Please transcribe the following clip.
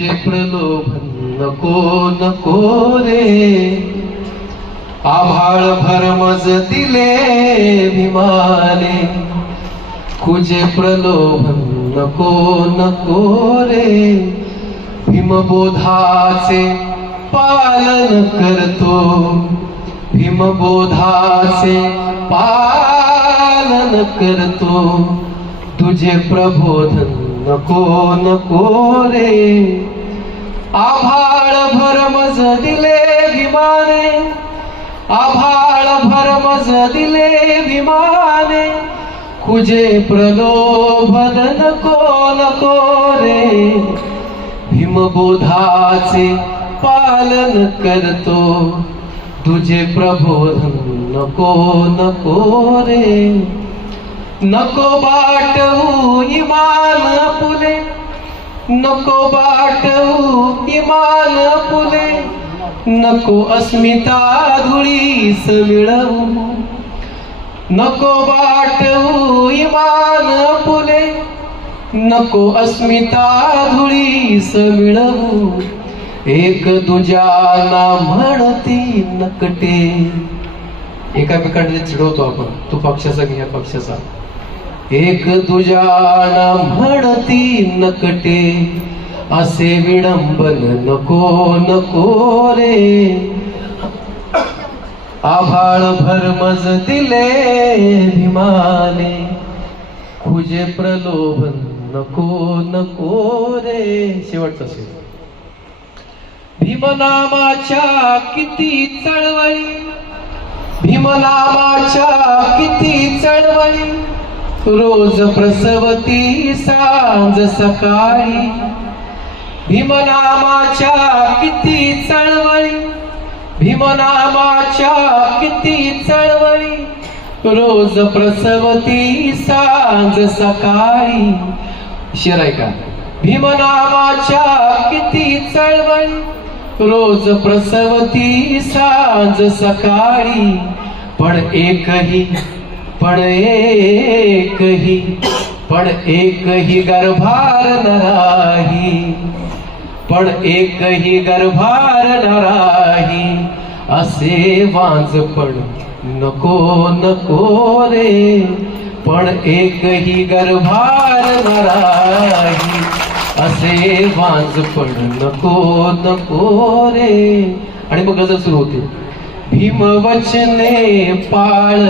तुझे प्रलोभन नको नको रे. आभाळ भरमज दिले विमाने तुझे प्रलोभन नको नको रे. भीमबोधाचे पालन करतो. भीमबोधाचे पालन करतो. तुझे प्रबोधन नको नको रे. आभाळ भरमज दिले विमाने आभाळ भरमज दिले विमाने. कुजे प्रलोभन नको नको रे. भीमबोधाचे पालन करतो. तुझे प्रबोधन नको नको रे. नको बाटवू इमान पुले नको बाटवू इमान पुले नको अस्मिता धुळीस मिळवू. नको बाटवू इमान पुले नको अस्मिता धुळीस मिळवू. एक दुजाना म्हणती नकटे. एकामेकांना चिडवतो आपण. तू पक्षाचा घे पक्षाचा? एक तुझ्या म्हणती नकटे असे विडंबन नको नको रे. आभाळ भरमज दिले विमाने खुजे प्रलोभन नको नको रे. शेवटचा असेल. भीमनामाच्या किती चळवळी भीमनामाच्या किती चळवळी. रोज प्रसवती सांज सकाळी. भीमनामाच्या किती चळवळी. भीमनामाच्या किती चळवळी. रोज प्रसवती सांज सकाळी. शिराय का भीमनामाच्या किती चळवळी. रोज प्रसवती सांज सकाळी. पण एकही पण एकही पण एकही गर्भार नाही पण एकही गर्भार नाही असे वांजपण नको नको रे पण एकही गर्भार नाही असे वांजपण नको नको रे. आणि मग गजल सुरू होते. भीमवचने पाळ